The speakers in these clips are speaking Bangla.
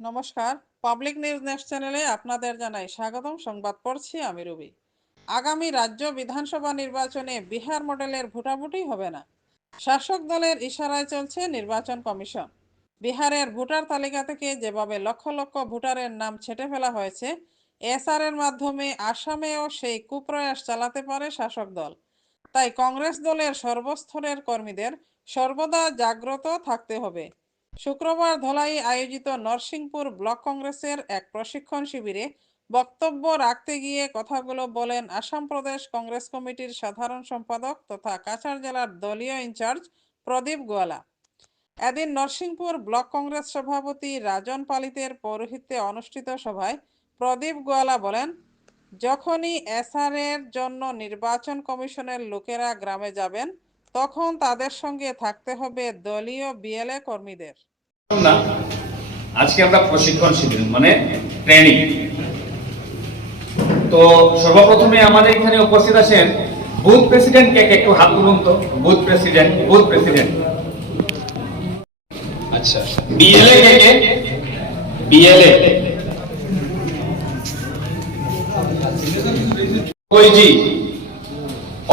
নমস্কার। পাবলিক নিউজ নেক্সট চ্যানেলে আপনাদের জানাই স্বাগতম। সংবাদ পড়ছি আমি রবি। আগামী রাজ্য বিধানসভা নির্বাচনে বিহার মডেলের ভোটাভুটি হবে না। শাসক দলের ইশারায় চলছে নির্বাচন কমিশন। বিহারের ভোটার তালিকা থেকে যেভাবে লক্ষ লক্ষ ভোটারের নাম ছেটে ফেলা হয়েছে এসআর এর মাধ্যমে আসামেও সেই কুপ্রয়াস চালাতে পারে শাসক দল। তাই কংগ্রেস দলের সর্বস্তরের কর্মীদের সর্বদা জাগ্রত থাকতে হবে। শুক্রবার ধলাই আয়োজিত নরসিংপুর ব্লক কংগ্রেসের এক প্রশিক্ষণ শিবিরে বক্তব্য রাখতে গিয়ে কথাগুলো বলেন আসাম প্রদেশ কংগ্রেস কমিটির সাধারণ সম্পাদক তথা কাছাড় জেলার দলীয় ইনচার্জ প্রদীপ গোয়ালা। এদিন নরসিংপুর ব্লক কংগ্রেস সভাপতি রাজন পালিতের পৌরোহিত্যে অনুষ্ঠিত সভায় প্রদীপ গোয়ালা বলেন, যখনই এসআর এর জন্য নির্বাচন কমিশনের লোকেরা গ্রামে যাবেন তখন তাদের সঙ্গে থাকতে হবে দলীয় বিএলএ কর্মীদের। না আজকে আমরা প্রশিক্ষণ শিবির মানে ট্রেনিং তো সর্বপ্রথমে আমাদের এখানে উপস্থিত আছেন বুথ প্রেসিডেন্ট কে কে? একটু হাত তুলুন তো। Booth president booth president. আচ্ছা বিএলএ কে কে? বিএলএ ওইজি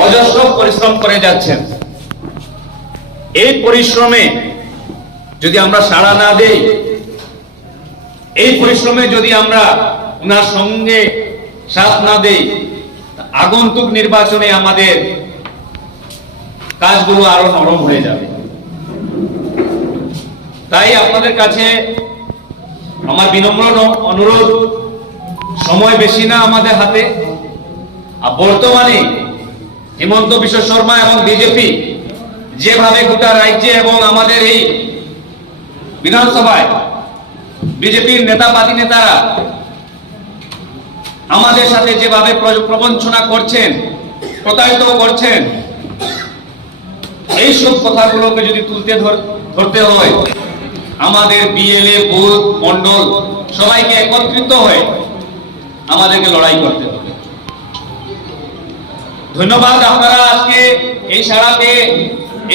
অজস্র পরিশ্রম করে যাচ্ছেন। এই পরিশ্রমে যদি আমরা সাড়া না দেই, এই পরিশ্রমে যদি আমরা ওনার সঙ্গে সাথ না দেই, আগন্তুক নির্বাচনে আমাদের কাজগুলো আরও নরম হয়ে যাবে। তাই আপনাদের কাছে আমার বিনম্র অনুরোধ, সময় বেশি না আমাদের হাতে। আর বর্তমানে হিমন্ত বিশ্ব শর্মা এবং বিজেপি যেভাবে গোটা রাজ্যে এবং আমাদের এই বিধানসভায় বিজেপির নেতা পাতি নেতারা আমাদের সাথে যেভাবে প্র- প্রবঞ্চনা করছেন, প্রতারিত করছেন, এই সব কথাগুলোকে যদি তুলতে ধরতে হয়, আমাদের বিএলএ, বুথ মন্ডল সবাইকে একত্রিত হয়ে আমাদেরকে লড়াই করতে হবে। ধন্যবাদ আপনারা আজকে এই সারাতে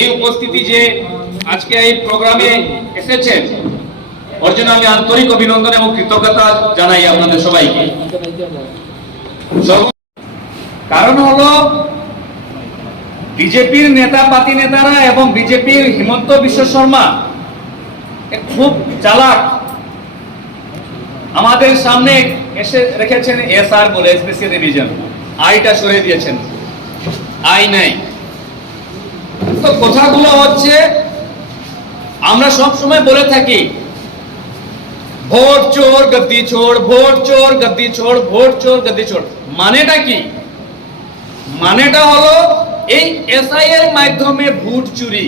এই উপস্থিতি যে আজকে এই প্রোগ্রামে এসেছেন ওর জন্য আমি আন্তরিক অভিনন্দন এবং কৃতজ্ঞতা জানাই আপনাদের সবাইকে। কারণ হলো, বিজেপির নেতা পাতি নেতারা এবং বিজেপির হিমন্ত বিশ্ব শর্মা খুব চালাক। আমাদের সামনে এসে রেখেছেন এসআর বলে স্পেশাল রিভিশন আইটা সরিয়ে দিয়েছেন। আই নাই। তো কথাগুলো হচ্ছে, আমরা সব সময় বলে থাকি, ভোট চোর, গদ্দি ছোড় ভোট চোর, গদ্দি ছোড় ভোট চোর, গদ্দি ছোড় মানেটা কি? মানেটা হলো, এই এসআই এর মাধ্যমে ভোট চুরি।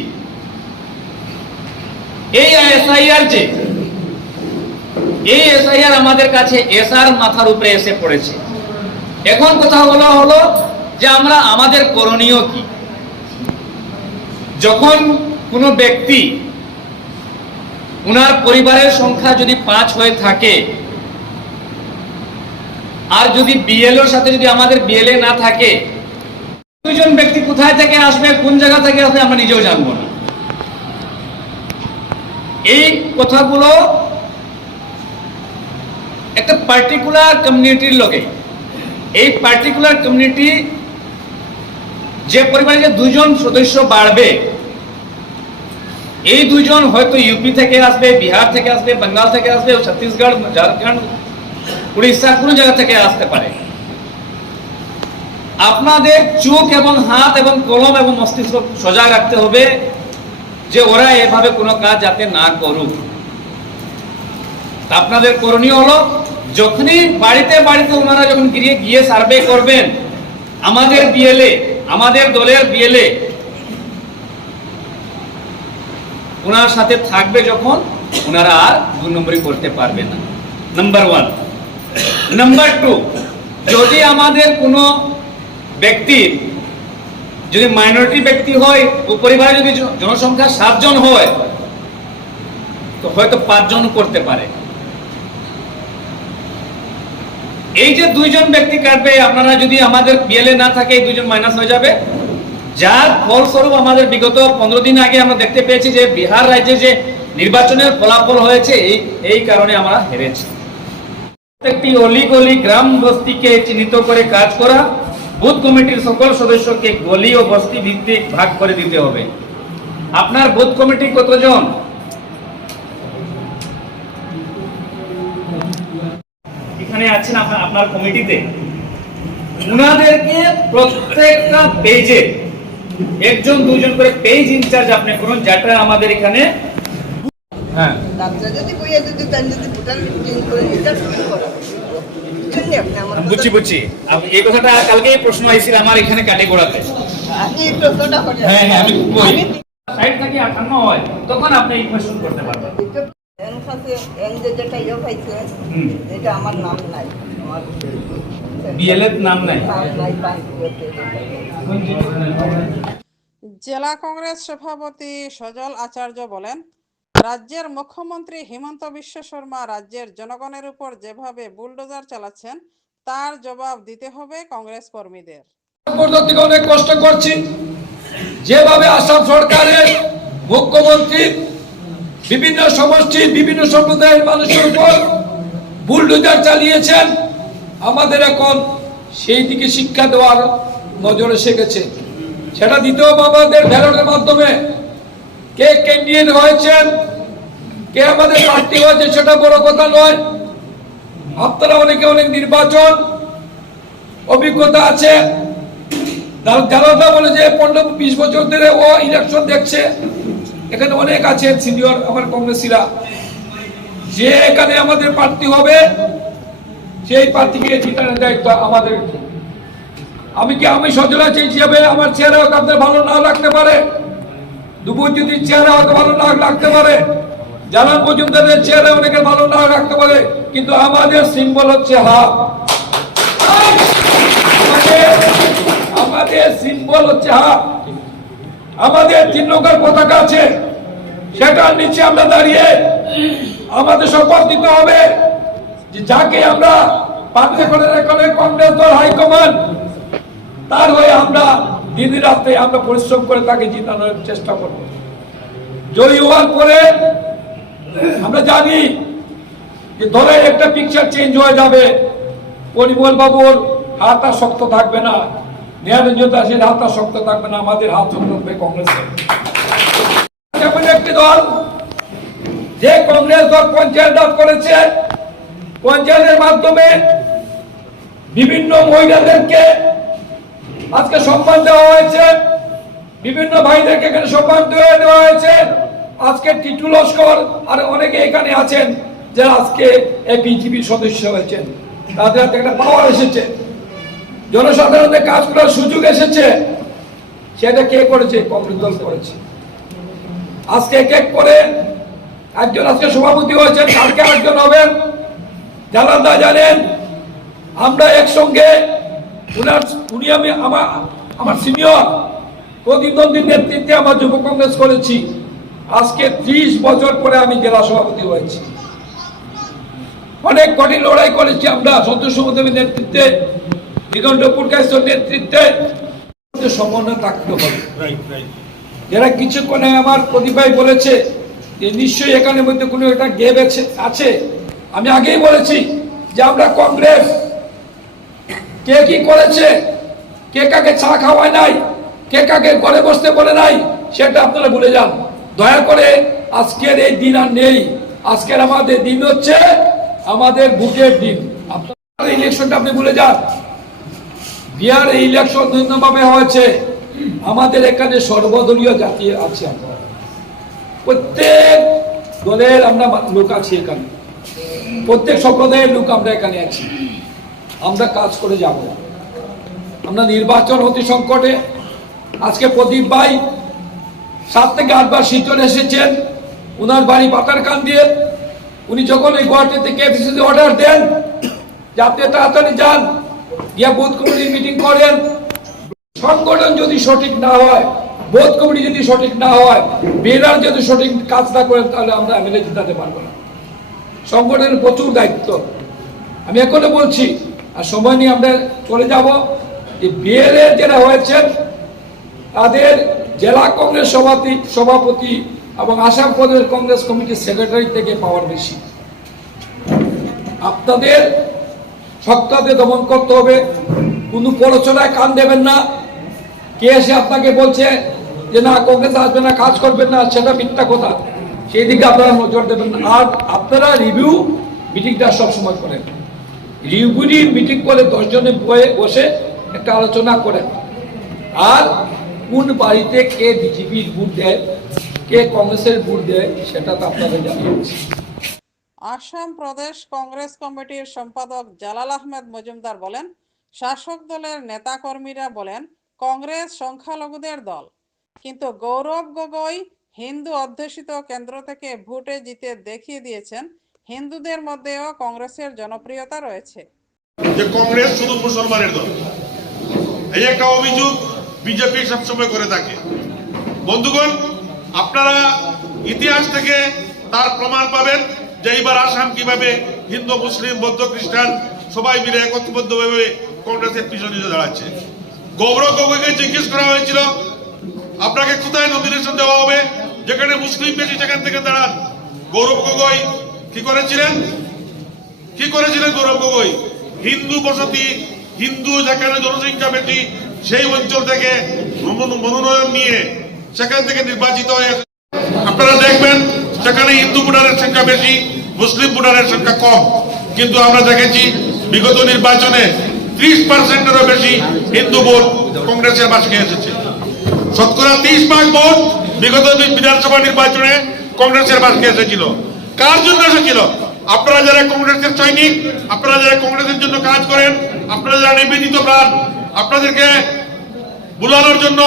এই এসআইআর যে, এই এসআইআর আমাদের কাছে এসআর মাথার উপরে এসে পড়েছে। এখন কথা বলা হলো যে আমরা, আমাদের করণীয় কি? যখন কোনো ব্যক্তি উনার পরিবারের সংখ্যা যদি পাঁচ হয়ে থাকে, আর যদি বিএলওর সাথে যদি আমাদের বিএলএ না থাকে দুজন ব্যক্তি কোথায় থেকে আসবে, কোন জায়গা থেকে আসবে, আমরা নিজেও জানব না। এই কথাগুলো একটা পার্টিকুলার কমিউনিটির লোকে, এই পার্টিকুলার কমিউনিটি যে পরিমাণে যে দুজন সদস্য বাড়বে, এই দুজন হয়তো ইউপি থেকে আসবে, বিহার থেকে আসবে বাঙ্গাল থেকে আসবে, ছত্তিশগড়, ঝাড়খণ্ড উড়িষ্যা কোনো জায়গা থেকে আসতে পারে। আপনাদের চোখ এবং হাত এবং কলম এবং মস্তিষ্ক সজাগ রাখতে হবে যে ওরা এভাবে কোনো কাজ যাতে না করুক। আপনাদের করণীয় হলো, যখনই বাড়িতে বাড়িতে ওনারা যখন গিয়ে গিয়ে সার্ভে করবেন, আমাদের বিএলএ আমাদের দলের বিএলএ ওনার সাথে থাকবে যখন ওনারা আর দু নম্বরই করতে পারবে না। নাম্বার ওয়ান নাম্বার টু যদি আমাদের কোনো ব্যক্তির যদি মাইনরিটি ব্যক্তি হয় ও পরিবারে যদি জনসংখ্যা সাতজন হয়, তো হয়তো পাঁচজন করতে পারে। এই যে দুইজন ব্যক্তি কাটবে, আপনারা যদি আমাদের বিএলএ না থাকে, এই দুইজন মাইনাস হয়ে যাবে। যার ফলস্বরূপ আমাদের বিগত পনেরো দিন আগে আমরা দেখতে পেয়েছি যে বিহার রাজ্যে যে নির্বাচনের ফলাফল হয়েছে, এই এই কারণে আমরা হেরেছি। প্রত্যেকটি অলি গলি গ্রাম বস্তিকে চিহ্নিত করে কাজ করা, বুথ কমিটির সকল সদস্যকে গলি ও বস্তি ভিত্তিক ভাগ করে দিতে হবে। আপনার বুথ কমিটি কতজন? এখানে আছেন আপনার কমিটিতে। উনাদেরকে প্রত্যেকটা পেজে একজন দুজন করে পেজ ইনচার্জ আপনি করুন যেটা আমাদের এখানে হ্যাঁ। বুঝছি বুঝছি। এই কথাটা কালকেই প্রশ্ন আইছিল আমার এখানে হ্যাঁ হ্যাঁ আমি সাইড থেকে আঠান্ন হয় তখন আপনি এই কোয়েশ্চন করতে পারবেন। এন কাছে এন যে যেটা ইয়ে পাইছে এটা আমার নাম নাই। আমার বিএলএফ নাম নাই? নাম নাই জেলা কংগ্রেস সভাপতি সজল আচার্য বলেন রাজ্যের মুখ্যমন্ত্রী হিমন্ত বিশ্ব শর্মা রাজ্যের জনগণের উপর যেভাবে বুলডোজার চালাচ্ছেন তার জবাব দিতে হবে কংগ্রেস কর্মীদের। থেকে অনেক কষ্ট করছি। যেভাবে আসাম সরকারের মুখ্যমন্ত্রী বিভিন্ন সমষ্টি, বিভিন্ন সম্প্রদায়ের মানুষের উপর বুলডোজার চালিয়েছেন। আমাদের এখন সেই দিকে শিক্ষা দেওয়ার নজরে গেছে। সেটা দিতেও আমাদের ব্যালটের মাধ্যমে কে ক্যান্ডিডেট হয়েছেন, কে আমাদের প্রার্থী হয়েছে সেটা বড় কথা নয়। আপনারা অনেকে অনেক নির্বাচন অভিজ্ঞতা আছে। জানাটা বলে যে পনেরো বিশ বছর ধরে ও ইলেকশন দেখছে। এখানে অনেক আছেন সিনিয়র আমার কংগ্রেসীরা। যে এখানে আমাদের প্রার্থী হবে, সেই প্রার্থীকে জিতানোর দায়িত্ব আমাদের। আমি কি আমি সজলা হিসাবে আমার চেহারা আপনার ভালো না লাগতে পারে? দুপুরজ্যোতির চেহারা হয়তো ভালো না লাগতে পারে। জানান মজুমদারের চেহারা অনেকের ভালো না রাখতে পারে, কিন্তু আমাদের সিম্বল হচ্ছে হাত। আমাদের সিম্বল হচ্ছে হাত। আমাদের তৃণমূল পতাকা আছে, সেটার নিচে আমরা দাঁড়িয়ে আমাদের শপথ দিতে হবে যে যাকে আমরা প্রার্থী করে রেখে কংগ্রেস দল, হাইকমান্ড, তার হয়ে আমরা দিন রাতে আমরা পরিশ্রম করে তাকে জিতানোর চেষ্টা করব। জয়ী হওয়ার পরে আমরা জানি যে দলের একটা পিকচার চেঞ্জ হয়ে যাবে, পরিমল বাবুর হাত আর শক্ত থাকবে না। নিরঞ্জন দাসের হাত আর শক্ত থাকবে না, আমাদের হাত শক্ত থাকবে কংগ্রেসের। একটি দল, যে কংগ্রেস দল পঞ্চায়েত দল করেছে, পঞ্চায়েতের মাধ্যমে বিভিন্ন মহিলাদেরকে আজকে সম্মান দেওয়া হয়েছে, বিভিন্ন ভাইদেরকে এখানে সম্মান দেওয়া হয়েছে। আজকে টিটু লস্কর আর অনেকে এখানে আছেন, যারা আজকে এই বিজেপির সদস্য হয়েছেন। তাদের হাতে একটা পাওয়ার এসেছে। জনসাধারণের কাজ করার সুযোগ এসেছে। সেটা কে করেছে? কংগ্রেস দল করেছে। আজকে এক এক করে একজন আজকে সভাপতি হয়েছেন, কালকে একজন হবেন। জানান্দা জানেন, আমরা একসঙ্গে উনার, উনি আমি, আমার আমার সিনিয়র প্রতিদ্বন্দ্বীর নেতৃত্বে আমার যুব কংগ্রেস করেছি। আজকে ত্রিশ বছর পরে আমি জেলা সভাপতি হয়েছি। অনেক কঠিন লড়াই করেছি আমরা সন্তোষ নেতৃত্বে। দিগন্ত পুরকাশের নেতৃত্বে সমন্বয় থাকতে হবে। যারা কিছুক্ষণে আমার প্রতিভাই বলেছে যে নিশ্চয়ই এখানে মধ্যে কোনো একটা আছে আছে। আমি আগেই বলেছি যে আমরা কংগ্রেস। কে কি করেছে? কে কাকে চা খাওয়ায় নাই? কে কাকে ঘরে বসতে বলে নাই? সেটা আপনারা ভুলে যান। দয়া করে আজকের এই দিন আর নেই। আজকের আমাদের দিন হচ্ছে আমাদের বুকের দিন। আপনার ইলেকশনটা আপনি ভুলে যান। বিহার ইলেকশন ভিন্নভাবে হয়েছে। আমাদের এখানে সর্বদলীয় জাতি আছে আমরা। প্রত্যেক দলের আমরা লোক আছি এখানে। প্রত্যেক সম্প্রদায়ের লোক আমরা এখানে আছি। আমরা কাজ করে যাব। আমরা নির্বাচন অতি সংকটে। আজকে প্রদীপ ভাই সাত থেকে আটবার শিলচর এসেছেন। ওনার বাড়ি পাতার কান দিয়ে। উনি যখন এই গুয়াহাটিতে কেপিসিতে অর্ডার দেন, যে আপনি তাড়াতাড়ি যান গিয়া বোধ কমিটির মিটিং করেন। সংগঠন যদি সঠিক না হয়, বোধ কমিটি যদি সঠিক না হয়, বেরার যদি সঠিক কাজ না করেন, তাহলে আমরা এমএলএ জিতাতে পারব না। সংগঠনের প্রচুর দায়িত্ব। আমি এখনও বলছি, আর সময় নিয়ে আমরা চলে যাব। যে বিএলএ যারা হয়েছেন, তাদের জেলা কংগ্রেস সভাপতি সভাপতি এবং আসাম প্রদেশ কংগ্রেস কমিটির সেক্রেটারি থেকে পাওয়ার বেশি আপনাদের সত্তাতে দমন করতে হবে। কোনো প্ররোচনায় কান দেবেন না। কে এসে আপনাকে বলছে যে, না, কংগ্রেস আসবে না, কাজ করবেন না, সেটা মিথ্যা কথা। সেই দিকে আপনারা নজর দেবেন আর আপনারা রিভিউ মিটিংটা সবসময় করেন। রিভিউ মিটিং করে দশজনে বয়ে বসে একটা আলোচনা করেন। আর কোন বাড়িতে কে বিজেপির ভোট দেয়, কে কংগ্রেসের ভোট দেয়, সেটা তো আপনাদের জানিয়েছি আসাম প্রদেশ কংগ্রেস কমিটির সম্পাদক জালাল আহমেদ মজুমদার বলেন, শাসক দলের নেতাকর্মীরা বলেন, কংগ্রেস সংখ্যালঘুদের দল। কিন্তু গৌরব গগৈ হিন্দু অধ্যুষিত কেন্দ্র থেকে ভোটে জিতে দেখিয়ে দিয়েছেন, হিন্দুদের মধ্যেও কংগ্রেসের জনপ্রিয়তা রয়েছে। যে কংগ্রেস শুধু মুসলমানের দল। এই একটা অভিযোগ বিজেপি সবসময় করে থাকে। বন্ধুগণ, আপনারা ইতিহাস থেকে তার প্রমাণ পাবেন। যে এইবার আসাম কীভাবে হিন্দু, মুসলিম, বৌদ্ধ, খ্রিস্টান সবাই মিলে একত্রবদ্ধভাবে কংগ্রেসের পিছনে দাঁড়াচ্ছে। গৌরব গগৈকে জিজ্ঞেস করা হয়েছিল, আপনাকে কোথায় নমিনেশন দেওয়া হবে? যেখানে মুসলিম বেশি, সেখান থেকে দাঁড়ান। গৌরব গগৈ কি করেছিলেন? কি করেছিলেন গৌরব গগৈ? হিন্দু বসতি, হিন্দু যেখানে জনসংখ্যা বেশি, সেই অঞ্চল থেকে মনো- মনোনয়ন নিয়ে সেখান থেকে নির্বাচিত হয়ে আপনারা দেখবেন সেখানে হিন্দু ভোটারের সংখ্যা বেশি, মুসলিম ভোটারের সংখ্যা কম। কিন্তু আমরা দেখেছি বিগত নির্বাচনে ত্রিশ পার্সেন্টেরও বেশি হিন্দু ভোট কংগ্রেসের বাসকে এসেছে। শতকরা ত্রিশ ভাগ ভোট বিগত বিধানসভা নির্বাচনে কংগ্রেসের বাসকে এসেছিল। কার জন্য এসেছিল? আপনারা যারা কংগ্রেসের সৈনিক, আপনারা যারা কংগ্রেসের জন্য কাজ করেন, আপনারা যারা নিবেদিত প্রাণ, আপনাদেরকে বুলানোর জন্য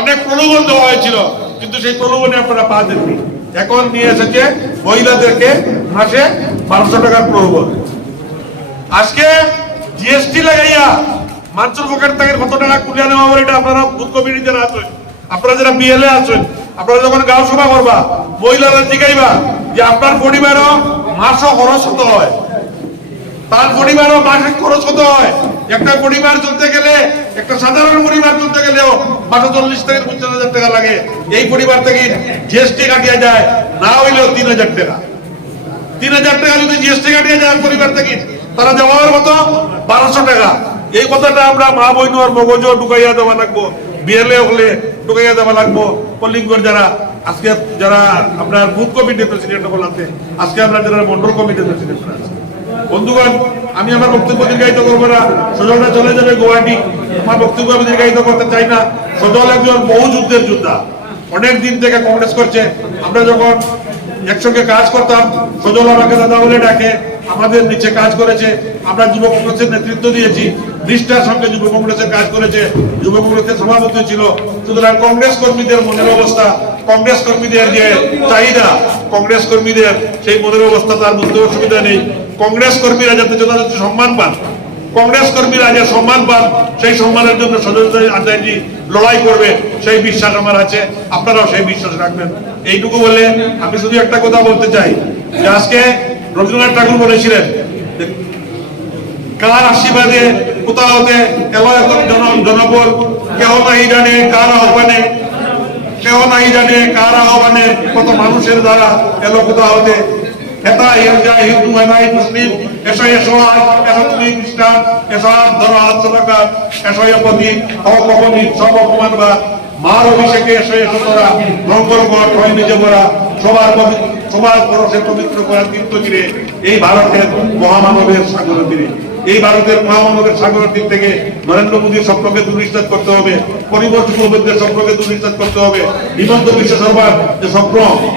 অনেক প্রলোভন দেওয়া হয়েছিল, কিন্তু সেই প্রলোভনে আপনারা পা দেননি। এখন নিয়ে এসেছে মহিলাদেরকে মাসে বারোশো টাকার প্রলোভন। আজকে জিএসটি লাগাইয়া মানুষের পকেট থেকে কত টাকা কুলিয়া নেওয়া হবে এটা আপনারা বুথ কমিটি যারা আছেন। আপনারা যারা বিএলএ আছেন, আপনারা যখন গাঁও সভা করবা, মহিলারা জিগাইবা যে আপনার পরিবারও মাসও খরচ হতে হয়। তার পরিবারও মাসে খরচ হতে হয়। একটা পরিবার চলতে গেলে, একটা সাধারণ পরিবার চলতে গেলেও মাসে চল্লিশ থেকে পঞ্চাশ হাজার টাকা লাগে। এই পরিবার থেকে জিএসটি কাটিয়ে যায়, না হইলেও তিন হাজার টাকা। তিন হাজার টাকা যদি জিএসটি কাটিয়ে যায় পরিবার থেকে তারা জমাবার মতো বারোশো টাকা। এই কথাটা আমরা মা বইন আর মগজ ঢুকাইয়া দেওয়া লাগবো। বিএলএ হলে ঢুকাইয়া দেওয়া লাগবো। পল্লিঙ্গর যারা, আজকে যারা আপনার বুথ কমিটির প্রেসিডেন্ট হল আছে, আজকে আমরা যারা মন্ডল কমিটির প্রেসিডেন্ট আছে। বন্ধুগণ আমি আমার বক্তব্য দীর্ঘায়িত করব না। সজলটা চলে যাবে গুয়াহাটি। আমার বক্তব্য আমি দীর্ঘায়িত করতে চাই না। সজল একজন বহু যুদ্ধের যোদ্ধা। অনেক দিন থেকে কংগ্রেস করছে। আমরা যখন একসঙ্গে কাজ করতাম, সজল আমাকে দাদা বলে ডাকে, আমাদের নিচে কাজ করেছে। আমরা যুব কংগ্রেসের নেতৃত্ব দিয়েছি। নিষ্ঠার সঙ্গে যুব কংগ্রেসের কাজ করেছে। যুব কংগ্রেসের সভাপতি ছিল। সুতরাং কংগ্রেস কর্মীদের মনের অবস্থা, কংগ্রেস কর্মীদের যে চাহিদা, কংগ্রেস কর্মীদের সেই মনের অবস্থা তার বুঝতে অসুবিধা নেই। কংগ্রেস কর্মীরা যাতে যথাযথ সম্মান পান, কংগ্রেস কর্মীরা যে সম্মান পান, সেই সম্মানের জন্য সদস্য আচার্যজি লড়াই করবে, সেই বিশ্বাস আমার আছে, আপনারাও সেই বিশ্বাস রাখবেন। এইটুকু বলে আমি শুধু একটা কথা বলতে চাই, যে আজকে রবীন্দ্রনাথ ঠাকুর বলেছিলেন কার আশীর্বাদে কোথা হতে এলো এখন জন জনবল কেউ নাই জানে কার আহ্বানে কেউ নাই জানে কার আহ্বানে কত মানুষের দ্বারা এলো কোথা হতে এটা হিন্দা হিন্দু এনাই মুসলিম, এসো এসো, আজ মার হয় নিজে বরা সবার সবার পরশে পবিত্র এই ভারতের মহামানবের সাগর তীরে। এই ভারতের মহামানবের সাগর তীর থেকে নরেন্দ্র মোদীর স্বপ্নকে দুর্নিশ্চিত করতে হবে যুবকদের স্বপ্নকে দুর্নিশ্চিত করতে হবে। হিমন্ত বিশ্ব শর্মার যে স্বপ্ন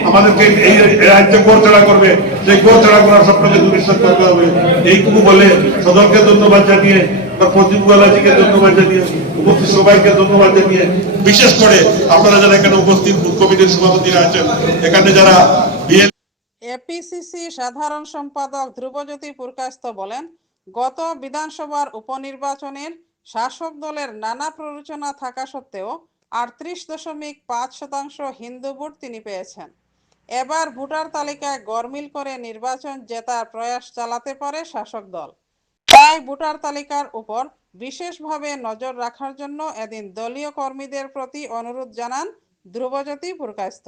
আমাদেরকে এই রাজ্যে গোড় করবে, সেই গোড় করার স্বপ্নকে দুর্নিশ্চিত করতে হবে। এইটুকু বলে সদরকে ধন্যবাদ জানিয়ে ধন্যবাদ জানিয়ে, উপস্থিত সবাইকে ধন্যবাদ জানিয়ে, বিশেষ করে আপনারা যারা এখানে উপস্থিত বুথ কমিটির সভাপতিরা আছেন, এখানে যারা এপিসিসি সাধারণ সম্পাদক ধ্রুবজ্যোতি পুরকাস্ত বলেন গত বিধানসভার উপনির্বাচনের শাসক দলের নানা প্ররোচনা থাকা সত্ত্বেও আটত্রিশ দশমিক পাঁচ শতাংশ হিন্দু ভোট তিনি পেয়েছেন। এবার ভোটার তালিকায় গরমিল করে নির্বাচন জেতার প্রয়াস চালাতে পারে শাসক দল। তাই ভোটার তালিকার উপর বিশেষভাবে নজর রাখার জন্য এদিন দলীয় কর্মীদের প্রতি অনুরোধ জানান ধ্রুবজ্যোতি পুরকাস্ত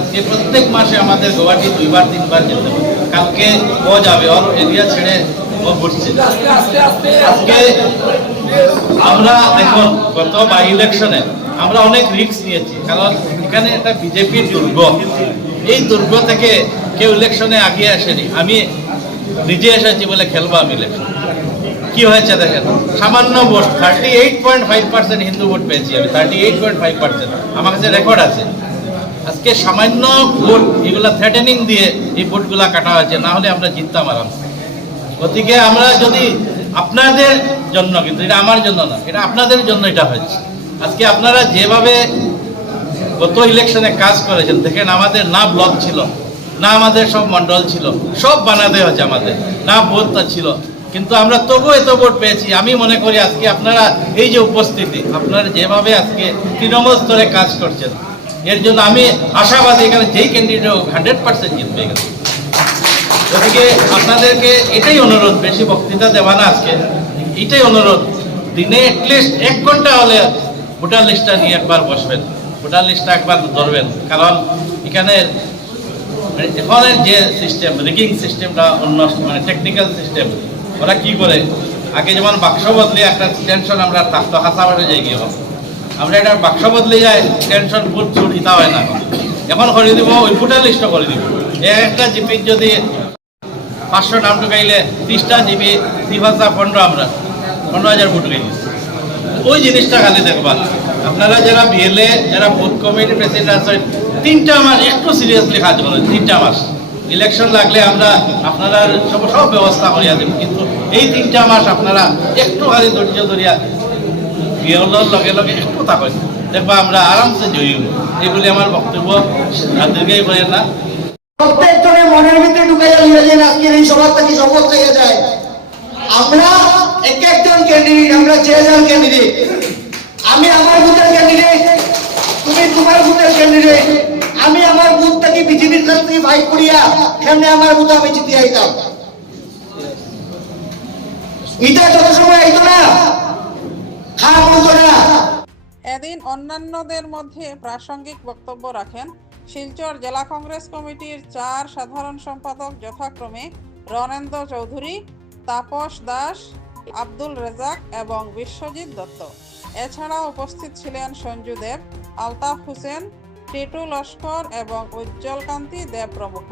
আজকে প্রত্যেক মাসে আমাদের গুয়াহাটি দুইবার, তিনবার যেতে কালকে ও যাবে ওর এরিয়া ছেড়ে ও ঘুরছে আজকে আমরা এখন গত বাই ইলেকশনে আমরা অনেক রিস্ক নিয়েছি কারণ এখানে একটা বিজেপির দুর্গ। এই দুর্গ থেকে কেউ ইলেকশনে আগিয়ে আসেনি। আমি নিজে এসেছি বলে খেলব আমি ইলেকশন কি হয়েছে দেখেন? সামান্য vote thirty eight point five percent Hindu vote পেয়েছি আমি thirty eight point five percent আমার কাছে রেকর্ড আছে। আজকে সামান্য ভোট এগুলা থ্রেটেনিং দিয়ে এই ভোটগুলা কাটা হয়েছে না হলে আমরা জিততাম আরাম গতিকে আমরা যদি আপনাদের জন্য, কিন্তু এটা আমার জন্য না, এটা আপনাদের জন্য এটা হয়েছে। আজকে আপনারা যেভাবে গত ইলেকশনে কাজ করেছেন, দেখেন আমাদের না ব্লক ছিল, না আমাদের সব মন্ডল ছিল, সব বানাতে হয়েছে আমাদের, না ভোট ছিল। কিন্তু আমরা তবু এত ভোট পেয়েছি, আমি মনে করি আজকে আপনারা এই যে উপস্থিতি, আপনারা যেভাবে আজকে তৃণমূল স্তরে কাজ করছেন, এর জন্য আমি আশাবাদী, এখানে যেই ক্যান্ডিডেট হান্ড্রেড পার্সেন্ট জিতবে এখানে। গতিকে আপনাদেরকে এটাই অনুরোধ, বেশি বক্তৃতা দেওয়া না আজকে। এটাই অনুরোধ, দিনে অ্যাটলিস্ট এক ঘণ্টা হলে ভোটার লিস্টটা নিয়ে একবার বসবেন, ভোটার লিস্টটা একবার ধরবেন। কারণ এখানে এখনের যে সিস্টেম রিগিং সিস্টেমটা অন্য মানে টেকনিক্যাল সিস্টেম ওরা কি করে? আগে যেমন বাক্স বদলে একটা টেনশন আমরা থাকতো হাসাবাসে যাই গিয়ে আমরা এটা বাক্স বদলে যাই টেনশন ছুট ইতা হয় না। এখন। করে দিব, ওই ভোটার লিস্টটা করে দিব। একটা জিপির যদি পাঁচশো নাম ঢুকাইলে ত্রিশটা জিবি তিন হাজার, পনেরো আমরা। পনেরো হাজার ভোট ঢুকাই ওই জিনিসটা খালি দেখবা। আপনারা যারা বিএলএ যারা বুথ কমিটি প্রেসিডেন্ট আছেন তিনটা মাস একটু সিরিয়াসলি কাজ করেন তিনটা মাস। ইলেকশন লাগলে আমরা আপনারা সব সব ব্যবস্থা করিয়া দেব। কিন্তু এই তিনটা মাস আপনারা একটু খালি ধৈর্য ধরিয়া বিএলওর লগে লগে একটু থাকেন দেখবা আমরা আরামসে জয়ী হব। এইগুলি আমার বক্তব্য। আর দীর্ঘায়ী করেন না। প্রত্যেকজনের মনের ভিতরে ঢুকে যাবে ইংরেজির আজকের এই সবার থেকে শপথ থেকে যায়? আমরা এক একজন ক্যান্ডিডেট আমরা যে যান ক্যান্ডিডেট আমি আমার বুথের ক্যান্ডিডেট তুমি তোমার বুথের ক্যান্ডিডেট আমি আমার বুথ থেকে বিজেপির কাছ থেকে ফাইট করিয়া সামনে আমার বুথ আমি জিতে আইতাম? এটা যত সময় আইতো না, খারাপ হতো না। এদিন অন্যান্যদের মধ্যে প্রাসঙ্গিক বক্তব্য রাখেন শিলচর জেলা কংগ্রেস কমিটির চার সাধারণ সম্পাদক যথাক্রমে রণেন্দ্র চৌধুরী, তাপস দাস, আব্দুল রেজাক এবং বিশ্বজিৎ দত্ত। এছাড়া উপস্থিত ছিলেন সঞ্জু দেব, আলতাফ হোসেন, টিটু লস্কর এবং উজ্জ্বল কান্তি দেব প্রমুখ।